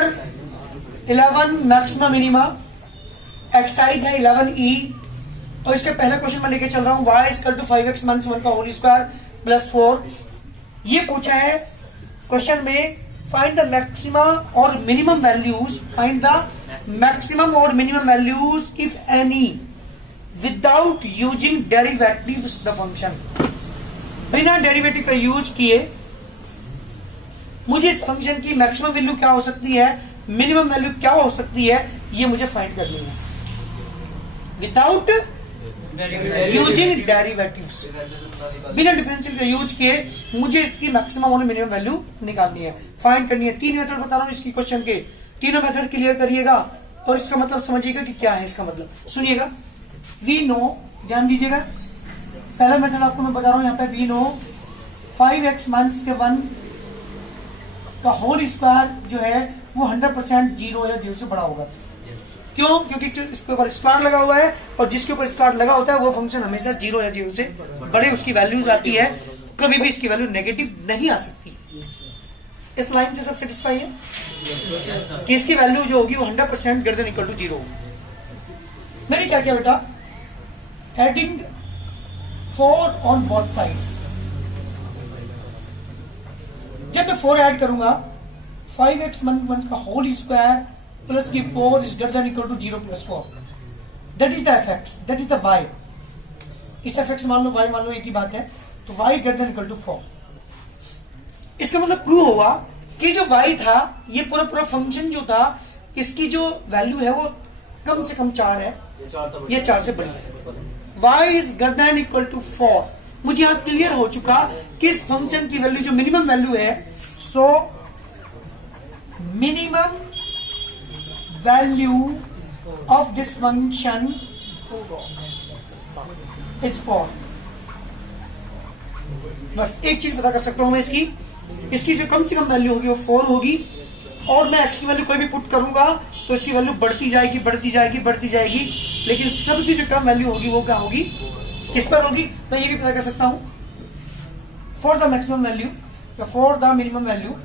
Number 11 maximum minima, exercise है 11E। और इसके पहले क्वेश्चन में लेके चल रहा हूं, y equal to 5x minus 1 का होल स्क्वायर प्लस 4। ये पूछा है क्वेश्चन में, फाइंड द मैक्सिमा और minimum values, find the maximum और minimum values if any without using derivative the function. बिना डेरिवेटिव का यूज किए मुझे इस फंक्शन की मैक्सिमम वैल्यू क्या हो सकती है, मिनिमम वैल्यू क्या हो सकती है, ये मुझे फाइंड करनी है विदाउट यूजिंग डेरिवेटिव्स। बिना डिफरेंशियल का यूज किए मुझे इसकी मैक्सिमम और मिनिमम वैल्यू निकालनी है, फाइंड करनी है। 3 मेथड बता रहा हूं इसकी क्वेश्चन के, तीनों मेथड क्लियर करिएगा और इसका मतलब समझिएगा कि क्या है इसका मतलब। सुनिएगा, वी नो, ध्यान दीजिएगा, पहला मेथड आपको मैं बता रहा हूं यहाँ पे, वी नो 5x माइनस के 1 का होल स्क्वायर जो है वो 100% 0 या 0 से बड़ा होगा। क्यों? क्योंकि इसके ऊपर स्क्वायर लगा हुआ है और जिसके ऊपर स्क्वायर लगा होता है वो फंक्शन हमेशा 0 या 0 से बड़े उसकी वैल्यूज आती है, कभी भी इसकी वैल्यू नेगेटिव नहीं आ सकती। इस लाइन से सब सेटिस्फाई है कि इसकी वैल्यू जो होगी वो 100% ग्रेटर देन इक्वल टू 0 होगी। मैंने क्या किया बेटा, एडिंग 4 ऑन बोथ साइड्स। जब मैं 4 ऐड करूंगा, 5x माइनस 1 का होल स्क्वायर प्लस की 4 is greater than equal to 0 plus 4, that is the f x, that is the y। इस एफएक्स मान लो, y मान लो, एक ही बात है, तो y greater than equal to 4। इसका मतलब प्रूव हुआ कि जो y था, ये पूरा फंक्शन जो था, इसकी जो वैल्यू है वो कम से कम 4 है, ये 4 से बड़ी है। y is greater than equal to 4। मुझे यहां क्लियर हो चुका कि इस फंक्शन की वैल्यू जो मिनिमम वैल्यू है, सो minimum value of this function is 4। बस एक चीज पता कर सकता हूं मैं, इसकी जो कम से कम वैल्यू होगी वो 4 होगी, और मैं x की वैल्यू कोई भी पुट करूंगा तो इसकी वैल्यू बढ़ती जाएगी बढ़ती जाएगी बढ़ती जाएगी, लेकिन सबसे जो कम वैल्यू होगी वो क्या होगी, किस पर होगी? मैं ये भी पता कर सकता हूं, फॉर द मैक्सिमम वैल्यू या for the minimum value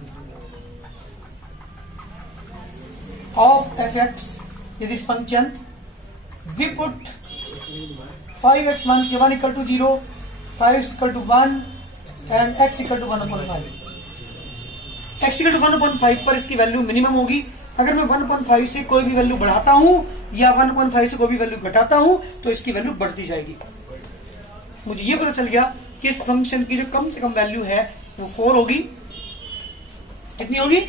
of fx in this function, we put 5x minus 1 equal to 0, 5 equal to 1 and x equal to 1/5। x equal to 1/5 पर इसकी वैल्यू मिनिमम होगी। अगर मैं 1/5 से कोई भी वैल्यू बढ़ाता हूं या 1/5 से कोई भी वैल्यू घटाता हूं तो इसकी वैल्यू बढ़ती जाएगी। मुझे ये पता चल गया कि इस फंक्शन की जो कम से कम वैल्यू है वो 4 होगी। कितनी होगी?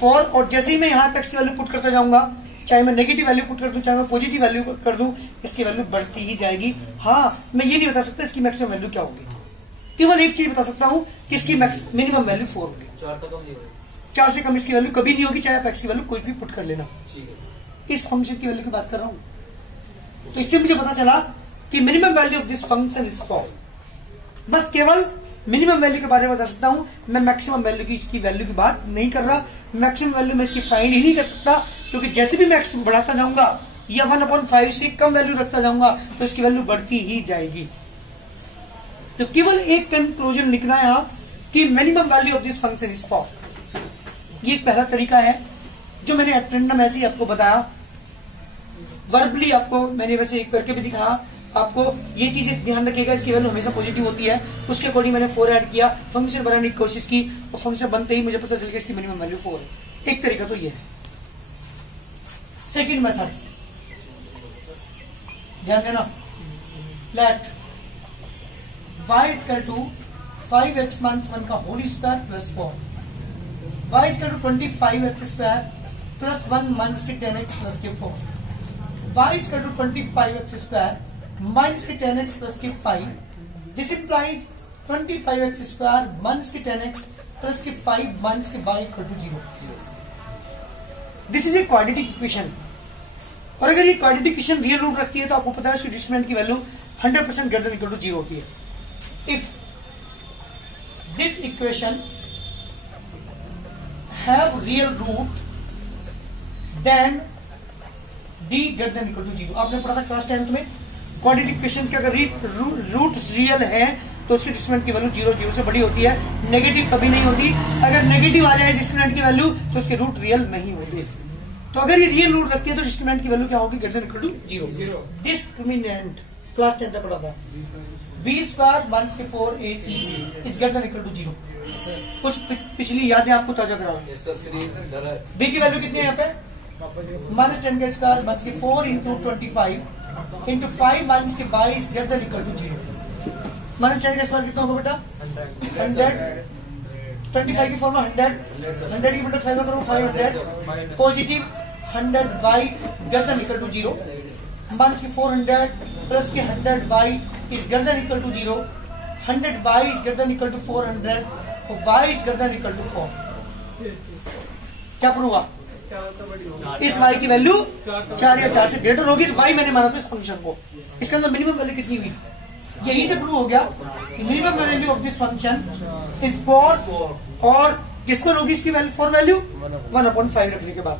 4। और जैसे ही मैं यहाँ पे x की वैल्यू पुट करता जाऊंगा, चाहे मैं नेगेटिव वैल्यू पुट कर दूं चाहे मैं पॉजिटिव वैल्यू कर दूं, इसकी वैल्यू बढ़ती ही जाएगी। हाँ, मैं ये नहीं बता सकता इसकी मैक्सिमम वैल्यू क्या होगी, केवल एक चीज बता सकता हूं कि इसकी मिनिमम वैल्यू 4 होगी। 4 से कम इसकी वैल्यू कभी नहीं होगी, चाहे आप x की वैल्यू कोई भी पुट कर लेना। इस फंक्शन की वैल्यू की बात कर रहा हूं, तो इससे मुझे पता चला कि minimum value of this function is 4। बस केवल मिनिमम वैल्यू के बारे में बता सकता हूं, मैं मैक्सिमम वैल्यू की इसकी वैल्यू की बात नहीं कर रहा। मैक्सिमम वैल्यू मैं इसकी फाइंड ही नहीं कर सकता, क्योंकि जैसे भी मैक्सिमम बढ़ाता जाऊंगा या 1/5 से कम वैल्यू रखता जाऊंगा तो इसकी वैल्यू बढ़ती ही जाएगी। तो केवल एक कंक्लूजन लिखना है कि minimum value of this function is 4। ये पहला तरीका है जो मैंने एट रैंडम ऐसे ही आपको बताया, वर्बली आपको मैंने वैसे एक करके भी दिखाया। आपको ये चीज ध्यान रखिएगा, इसकी वैल्यू हमेशा पॉजिटिव होती है। उसके अकॉर्डिंग मैंने 4 ऐड किया, फंक्शन बनाने की कोशिश की और फंक्शन बनते ही मुझे पता चल गया इसकी मिनिमम वैल्यू 4 है। एक तरीका तो ये है। सेकेंड मेथड, ध्यान देना, let y equal to 5x minus 1 का whole square plus 4, y equal to 25x square plus 1 minus के 10x प्लस के 4, y equal to 25x square minus के 10x प्लस के 5। This implies 25x square minus के 10x plus के 5 minus के y equal to 0। This is a quadratic equation, और अगर ये क्वाड्रेटिक इक्वेशन रियल रूट रखती है तो आपको पता है उसकी डिस्क्रिमिनेंट की value 100% greater than equal to 0 होती है। If this equation have real root then d greater than equal to 0। आपने पढ़ा था क्लास 10th में, क्वाड्रेटिक इक्वेशन के अगर रूट रियल है तो उसकी डिस्क्रिमिनेंट की वैल्यू 0 से बड़ी होती है, नेगेटिव कभी नहीं होती। अगर नेगेटिव आ जाए डिस्क्रिमिनेंट की वैल्यू तो उसके रूट रियल नहीं होते। तो अगर ये रियल रूट रखती है तो डिस्क्रिमिनेंट की वैल्यू क्या होगी, greater than equal to 0। Discriminant class 10 तक पढ़ा था, b square 1/4 ac is greater than equal to 0। कुछ पिछली यादें आपको ताजा करा रहा हूं। b की वैल्यू कितनी है यहाँ पे, -10 का square 1/4 into 25 into 5 -22 greater than equal to 0। -10 का स्क्वायर कितना होगा बेटा, 100। 25 की फॉर्म 100 की बटा 5 करो 500 positive 100y greater than equal to 0 minus की 400 प्लस की 100y is greater than equal to 0 100y is greater than equal to 400 और y is greater than equal to 4। क्या प्रूव हुआ, इस y की वैल्यू 4 या 4 से ग्रेटर होगी तो y मैंने माना था इस फंक्शन को। इसके अंदर मिनिमम वैल्यू कितनी हुई, यही से प्रूव हो गया कि minimum value of this function is 4 और किस पर होगी इसकी वैल्यू, 4 वैल्यू 1/5 रखने के बाद।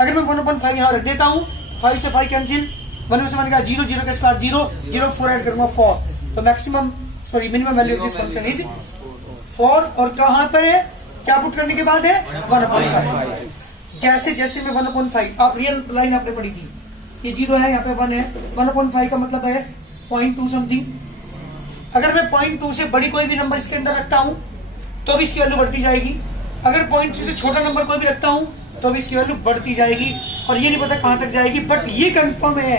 अगर मैं 1/5 यहाँ रख देता हूँ, 5 से 5 कैंसिल, 1 में से 1 का 0 0 का स्क्वायर 0 0 4 ऐड करूंगा 4, तो maximum minimum value of this function is 4। और कहां पर है, क्या पुट करने के बाद है 1/5। जैसे जैसे मैं 1/5, आप रियल लाइन आपने पढ़ी थी, ये 0 है यहाँ पे 1 है, 1/5 का मतलब है 0.2 समथिंग। अगर मैं 0.2 से बड़ी कोई भी नंबर इसके अंदर रखता हूं तो भी इसकी वैल्यू बढ़ती जाएगी, अगर 0.2 से छोटा नंबर कोई भी रखता हूं तो भी इसकी वैल्यू बढ़ती जाएगी, और ये नहीं पता कहां तक जाएगी। बट ये कंफर्म है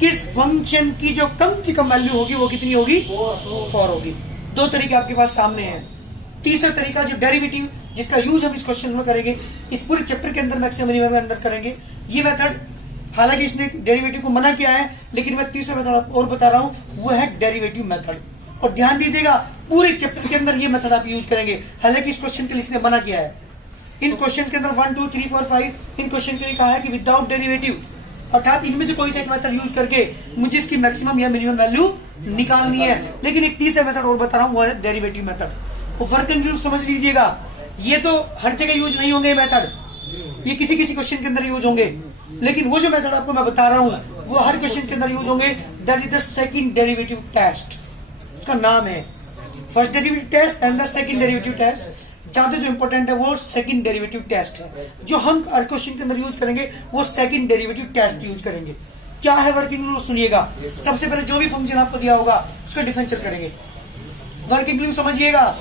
कि इस फंक्शन की जो कम से कम वैल्यू होगी वो कितनी होगी, 4 होगी। दो तरीके आपके पास सामने हैं। तीसरा तरीका जो डेरिवेटिव, जिसका यूज हम इस क्वेश्चन में करेंगे, इस पूरे चैप्टर के अंदर मैक्सिमम मिनिमम में अंदर करेंगे ये मेथड। हालांकि इसने डेरिवेटिव को मना किया है, लेकिन मैं तीसरा मेथड और बता रहा हूं, वो है डेरिवेटिव मेथड। और ध्यान दीजिएगा पूरे चैप्टर के अंदर ये मेथड आप यूज करेंगे। हालांकि इस क्वेश्चन के लिए इसने मना किया है। इन क्वेश्चन के अंदर 1 2 3 4 5 इन क्वेश्चन के लिए कहा है कि विदाउट डेरिवेटिव, अर्थात इनमें से कोई सा एक मेथड यूज करके मुझे इसकी मैक्सिमम या मिनिमम वैल्यू निकालनी है। लेकिन एक तीसरा मेथड और बता रहा हूं, वो है डेरिवेटिव मेथड। वो वर्किंग रूल समझ लीजिएगा, ये तो हर जगह यूज नहीं होंगे मेथड, ये किसी किसी क्वेश्चन के अंदर यूज होंगे। लेकिन वो जो मेथड आपको मैं बता रहा हूं वो हर क्वेश्चन के अंदर यूज होंगे। That is the second derivative test, उसका नाम है first derivative test and the second derivative test. ज्यादा जो इंपॉर्टेंट है वो सेकंड डेरिवेटिव टेस्ट है। जो हम हर क्वेश्चन के अंदर यूज करेंगे वो सेकंड डेरिवेटिव टेस्ट यूज करेंगे। क्या है वर्किंग रूल सुनिएगा। सबसे पहले जो भी फंक्शन आपको दिया होगा उसका डिफरेंशियल करेंगे। वर्किंग रूल समझिएगा।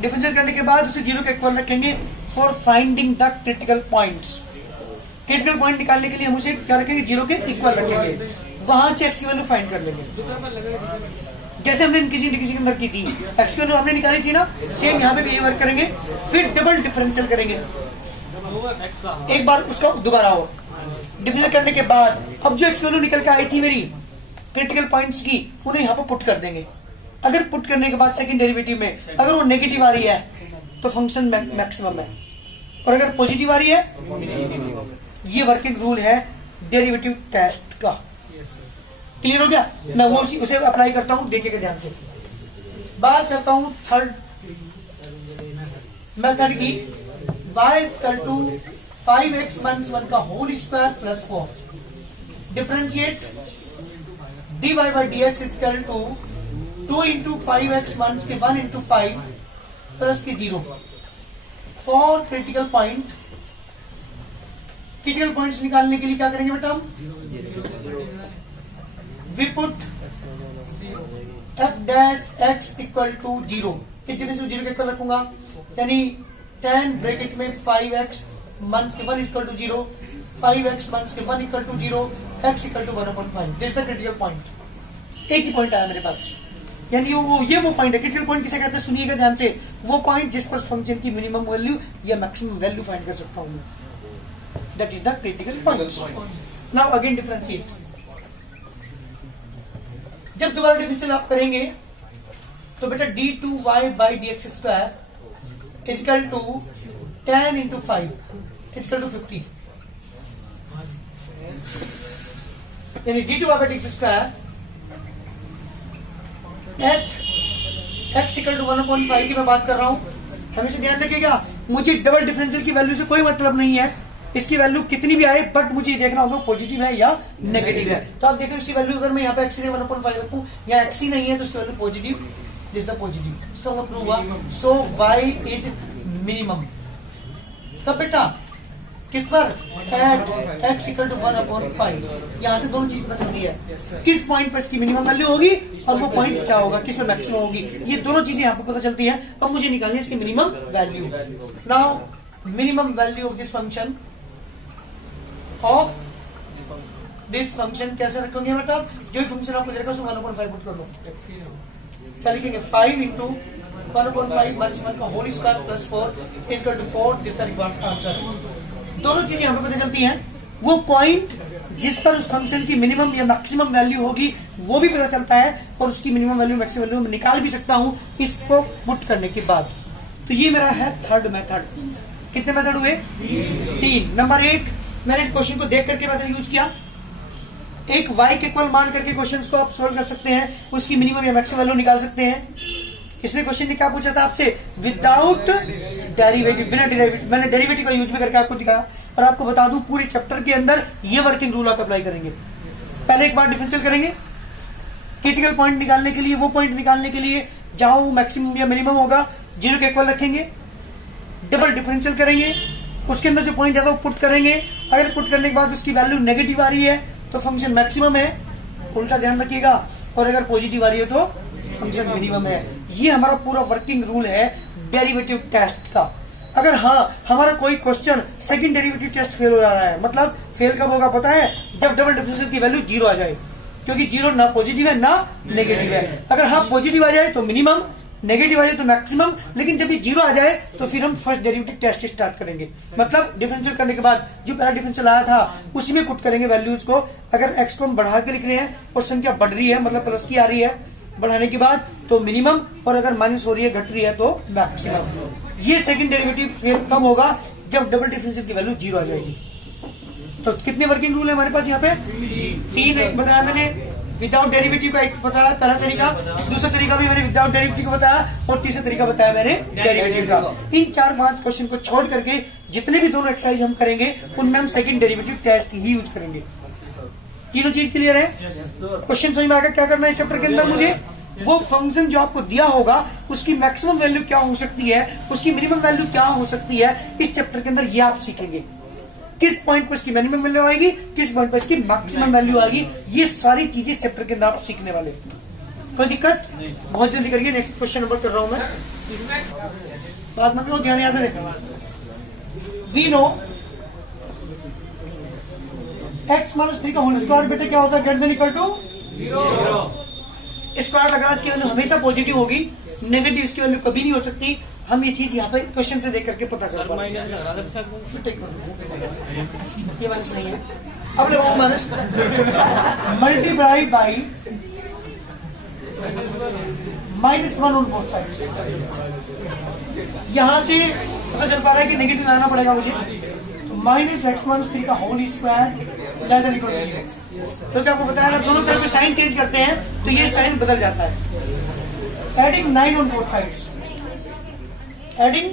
डिफरेंशियल करने के बाद उसे 0 के इक्वल रखेंगे for finding the critical points. Critical point निकालने के लिए हम उसे क्या रखेंगे, 0 के इक्वल रखेंगे। वहां से एक्स की वैल्यू फाइंड कर लेंगे, जैसे हमने किसी के अंदर की थी। एक्स की वैल्यू हमने निकाली थी ना, सेम यहाँ पे भी वर्क करेंगे। फिर डबल डिफरेंशियल करेंगे, एक बार उसका दोबारा हो। डिफरेंशियल करने के बाद अब जो एक्स वैल्यू निकल के आई थी मेरी क्रिटिकल पॉइंट्स की, उन्हें यहाँ पे पुट कर देंगे। अगर पुट करने के बाद सेकंड डेरिवेटिव में अगर वो नेगेटिव आ रही है तो फंक्शन मैक्सिमम है, और अगर पॉजिटिव आ रही है, ये वर्किंग रूल है डेरिवेटिव टेस्ट का। क्लियर हो गया। मैं वो उसे अप्लाई करता हूं, देखिएगा ध्यान से। बात करता हूं थर्ड मेथड की। y इक्वल टू 5x - 1 का whole square plus 4 differentiate dy by dx equal to 2 into 5x 1 के 1 इंटू 5 प्लस के 0 for critical point. Critical points निकालने के लिए क्या करेंगे बेटा हम, we put f dash x equal to 0। इस डिफरेंस को 0 के इक्वल रखूंगा, यानी 10 ब्रैकेट में 5x मंस के 1 इक्वल टू 0, 5x मंस के 1 equal to 0, x equal to 1/5। This the critical point. एक ही पॉइंट आया मेरे पास, यानी ये वो पॉइंट है। क्रिटिकल पॉइंट किसे कहते हैं सुनिएगा ध्यान से, वो पॉइंट जिस पर फंक्शन की मिनिमम वैल्यू या मैक्सिमम वैल्यू फाइंड कर सकता हूं, that is the critical point. Now again differentiate. जब दोबारा डिफरेंशियल आप करेंगे तो बेटा d2y by dx square equal to 10 into 5 equal to 50, यानी d2y by dx square at x equal to 1/5 की मैं बात कर रहा हूं। हमेशा ध्यान रखिएगा, मुझे डबल डिफरेंशियल की वैल्यू से कोई मतलब नहीं है, इसकी वैल्यू कितनी भी आए, बट मुझे देखना होगा पॉजिटिव है या नेगेटिव है। तो आप देखो इसकी वैल्यू अगर मैं यहाँ पे x 1/5 रखूं या x ही नहीं है तो उसकी value positive this the positive, इसका मतलब प्रूव हुआ। सो y इज मिनिमम। तब बेटा किस पर, एट x इक्वल टू 1/5। यहाँ से दोनों चीज पता चलती है, किस पॉइंट पर इसकी मिनिमम वैल्यू होगी और वो पॉइंट क्या होगा, किस में मैक्सिमम होगी, ये दोनों चीजें यहाँ पर पता चलती है। अब मुझे निकालनी है इसकी minimum value. Now minimum value of this function, of this function कैसे रखोगे बेटा, जो भी फंक्शन आपको देखा उसको 1/5 पुट कर लो। क्या लिखेंगे, 5 इंटू 1/5 माइनस 1 का whole square plus 4 equal to 4, this the required answer. दोनों चीजें यहाँ पे पता चलती हैं, वो पॉइंट जिस पर उस फंक्शन की मिनिमम या मैक्सिमम वैल्यू होगी वो भी पता चलता है, और उसकी मिनिमम वैल्यू मैक्सिमम वैल्यू निकाल भी सकता हूं इसको पुट करने के बाद। तो ये मेरा है थर्ड मेथड। कितने मेथड हुए, 3। नंबर 1, मैंने क्वेश्चन को देख करके मेथड यूज किया। एक y के इक्वल मान करके क्वेश्चन को आप सोल्व कर सकते हैं, उसकी मिनिमम या मैक्सिमम वैल्यू निकाल सकते हैं। इसमें क्वेश्चन ने क्या पूछा था आपसे, विदाउट डेरिवेटिव, बिना डेरिवेटिव। मैंने डेरिवेटिव का यूज भी करके आपको दिखाया, और आपको बता दूं पूरे चैप्टर के अंदर ये वर्किंग रूल आप अप्लाई करेंगे। पहले एक बार डिफरेंशियल करेंगे, क्रिटिकल पॉइंट निकालने के लिए, वो पॉइंट निकालने के लिए जहां मैक्सिमम या मिनिमम होगा 0 के इक्वल रखेंगे। डबल डिफरेंशियल करेंगे, उसके अंदर जो पॉइंट है वो पुट करेंगे। अगर पुट करने के बाद उसकी वैल्यू नेगेटिव आ रही है तो फंक्शन मैक्सिमम है, उल्टा ध्यान रखिएगा, और अगर पॉजिटिव आ रही है तो फंक्शन मिनिमम है। ये हमारा पूरा वर्किंग रूल है डेरिवेटिव टेस्ट का। अगर हाँ हमारा कोई question second derivative test fail हो जा रहा है, मतलब फेल कब होगा पता है, जब डबल डिफरेंशियल की वैल्यू 0 आ जाए, क्योंकि 0 ना पॉजिटिव है ना नेगेटिव है। अगर हाँ पॉजिटिव आ जाए तो मिनिमम, नेगेटिव आ जाए तो मैक्सिमम, लेकिन जब भी 0 आ जाए तो फिर हम फर्स्ट डेरिवेटिव टेस्ट स्टार्ट करेंगे। मतलब डिफरेंशियल करने के बाद जो पहला डिफरेंशियल आया था उसी में पुट करेंगे वैल्यूज को। अगर x को हम बढ़ा के लिख रहे हैं और संख्या बढ़ रही है, मतलब प्लस की आ रही है बढ़ाने के बाद, तो मिनिमम, और अगर माइनस हो रही है घट रही है तो मैक्सिमम। ये सेकंड डेरिवेटिव फिर कब होगा, जब डबल डिफरेंशियल की वैल्यू 0 आ जाएगी। तो कितने वर्किंग रूल है हमारे पास यहाँ पे, 3 एक बताया मैंने। विदाउट डेरिवेटिव का एक बताया पहला तरीका, दूसरा तरीका भी मैंने विदाउट डेरिवेटिव का बताया, और तीसरा तरीका बताया मैंने डेरिवेटिव का। इन 4-5 क्वेश्चन को छोड़ करके जितने भी दोनों एक्सरसाइज हम करेंगे उनमें हम सेकंड डेरिवेटिव टेस्ट ही यूज करेंगे। तीनों चीज क्लियर है? क्वेश्चन समझ में आएगा क्या करना है इस चैप्टर के अंदर। मुझे वो फंक्शन जो आपको दिया होगा उसकी मैक्सिमम वैल्यू क्या हो सकती है, उसकी मिनिमम वैल्यू क्या हो सकती है, इस चैप्टर के अंदर ये आप सीखेंगे। किस पॉइंट पर इसकी मिनिमम वैल्यू आएगी, किस पॉइंट पर इसकी मैक्सिमम वैल्यू आएगी, ये सारी चीजें इस चैप्टर के अंदर आप सीखने वाले। कोई दिक्कत? बहुत जल्दी करिए। नेक्स्ट क्वेश्चन नंबर कर रहा हूं मैं, बात मत करो, ध्यान याद रखना। वी नो x माइनस 3 का होल स्क्वायर बेटा क्या होता है, greater than equal to 0। Square लगा, इसकी वैल्यू हमेशा पॉजिटिव होगी, नेगेटिव इसकी वैल्यू कभी नहीं हो सकती। हम ये चीज यहाँ पे क्वेश्चन से देख करके पता कर पाएंगे। ये माइनस नहीं है, अब लगाओ minus, multiply by -1 on both sides. यहां से पता चल पा रहा है कि नेगेटिव लाना पड़ेगा मुझे, तो -x माइनस 3 का whole square less than equal to 0। तो क्या आपको बताया ना, दोनों तरफ साइन चेंज करते हैं तो ये साइन बदल जाता है। Adding 9 on both sides, adding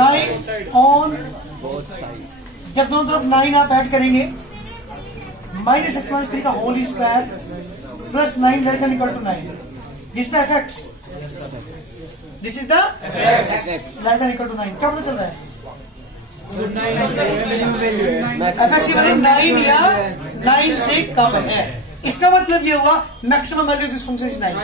9 on, जब दोनों तरफ 9 आप ऐड करेंगे, -x माइनस 3 का whole square plus 9 less than equal to 9, this is the fx, this is the less than equal to 9। क्या पता चल रहा है, fx की वैल्यू 9 या 9 से कम है। इसका मतलब ये हुआ maximum value this function is 9।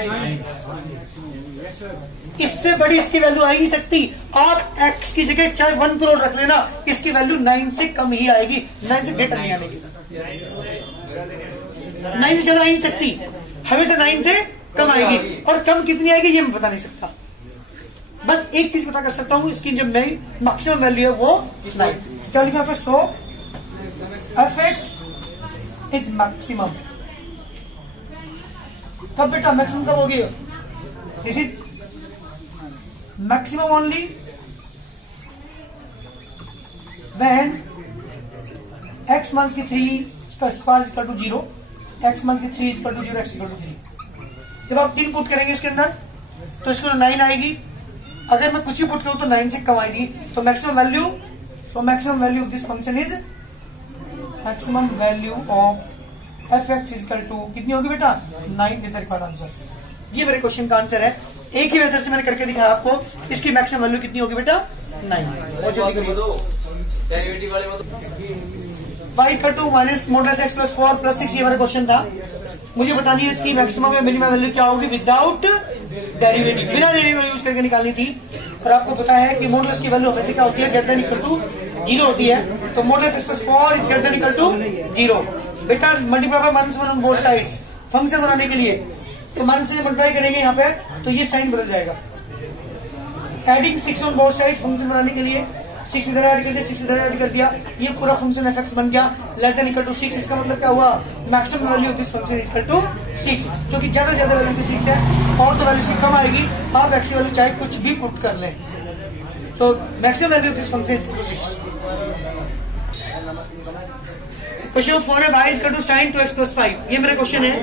इससे बड़ी इसकी वैल्यू आ ही नहीं सकती। आप x की जगह चाहे 1 करोड़ रख लेना, इसकी वैल्यू 9 से कम ही आएगी, 9 से ग्रेटर नहीं आएगी। 9 से ज्यादा आ ही नहीं सकती, हमेशा 9 से कम आएगी। और कम कितनी आएगी ये मैं बता नहीं सकता, बस एक चीज पता कर सकता हूं, इसकी जब नई मैक्सिमम वैल्यू है वो 9। क्या लिखा आपने, सो fx इज मैक्सिमम। कब बेटा मैक्सिमम कब होगी, this is maximum only when x minus की 3 का square equal to 0, x minus की 3 equal to 0, x equal to 3। जब आप 3 पुट करेंगे इसके अंदर तो इसको 9 आएगी। अगर मैं कुछ भी पुट करूं तो 9 से कम आएगी, तो maximum value, so maximum value of this function is, maximum value of fx is equal to कितनी होगी बेटा, 9 इज द रिक्वायर्ड आंसर। ये मेरे क्वेश्चन का आंसर है। एक ही मेथड से मैंने करके दिखाया आपको। इसकी मैक्सिमम वैल्यू कितनी होगी बेटा? 9। बहुत जल्दी y equal to minus modulus x plus 4 plus 6, ये मेरा क्वेश्चन था। मुझे बतानी है इसकी मैक्सिमम या मिनिमम वैल्यू क्या होगी विदाउट डेरिवेटिव, बिना डेरिवेटिव यूज करके निकालनी थी। और आपको पता है कि मॉडुलस की वैल्यू हमेशा क्या होती है? ग्रेटर देन इक्वल टू 0 होती है। तो modulus x plus 4 is greater than equal to 0। बेटा multiply by -1 on both sides function बनाने के लिए, तो -1 से मल्टीप्लाई करेंगे यहाँ पे तो ये साइन बदल जाएगा। Adding 6 on both side function बनाने के लिए 6 इधर ऐड कर दिया, 6 इधर ऐड कर दिया, ये पूरा फंक्शन f(x) बन गया लेस देन इक्वल टू 6। इसका मतलब क्या हुआ? Maximum value of this function is equal to 6, क्योंकि ज्यादा से ज्यादा वैल्यू 6 है और तो वैल्यू से कम आएगी। आप x की वैल्यू चाहे कुछ भी पुट कर लें, तो maximum value of this function is equal to 6। Question 4 है y is equal to sin 2x plus 5। ये मेरा क्वेश्चन है।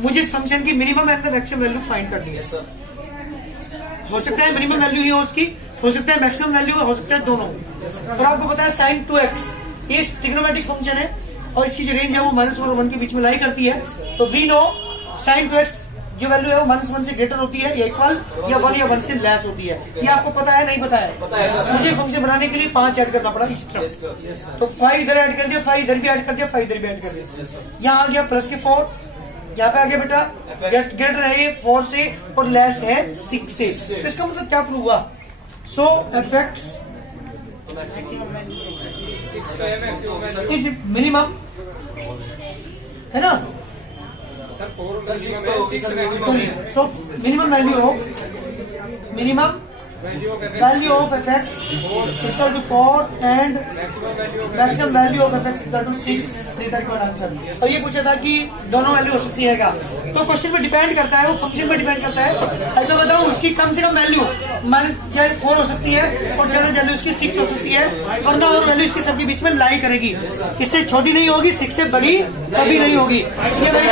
मुझे इस फंक्शन की minimum and maximum value find करनी है। हो सकता है मिनिमम वैल्यू ही हो उसकी, हो सकता है मैक्सिमम वैल्यू हो सकता है दोनों। और आपको पता है sin 2x ये ट्रिग्नोमेट्रिक फंक्शन है और इसकी जो रेंज है वो -1 और 1 के बीच में लाई करती है। तो वी नो sin 2x जो वैल्यू है वो -1 से ग्रेटर होती है या इक्वल या 1 से लेस होती है। ये आपको पता है नहीं पता है? मुझे फंक्शन बनाने के लिए 5 ऐड करना पड़ा इस तरफ। तो 5 इधर ऐड कर दिया, 5 इधर भी ऐड कर दिया, 5 इधर भी ऐड कर दिया। यहाँ आ गया प्लस के 4, यहाँ पे आ गया बेटा ग्रेटर है 4 से और लेस है 6 से। तो इसका मतलब क्या प्रूव हुआ? सो f(x) इज मिनिमम, है ना? So minimum value of f(x) equal to 4 and maximum value of f(x) equal to 6। Answer. और ये पूछा था कि दोनों वैल्यू हो सकती है क्या? तो क्वेश्चन पे डिपेंड करता है, वो फंक्शन पे डिपेंड करता है। अगर बताओ उसकी कम से कम वैल्यू -4 हो सकती है और ज्यादा वैल्यू उसकी 6 हो सकती है, वरना और वैल्यू इसके सबके बीच में लाई करेगी। इससे छोटी नहीं होगी, 6 से बड़ी कभी नहीं होगी। ये मेरी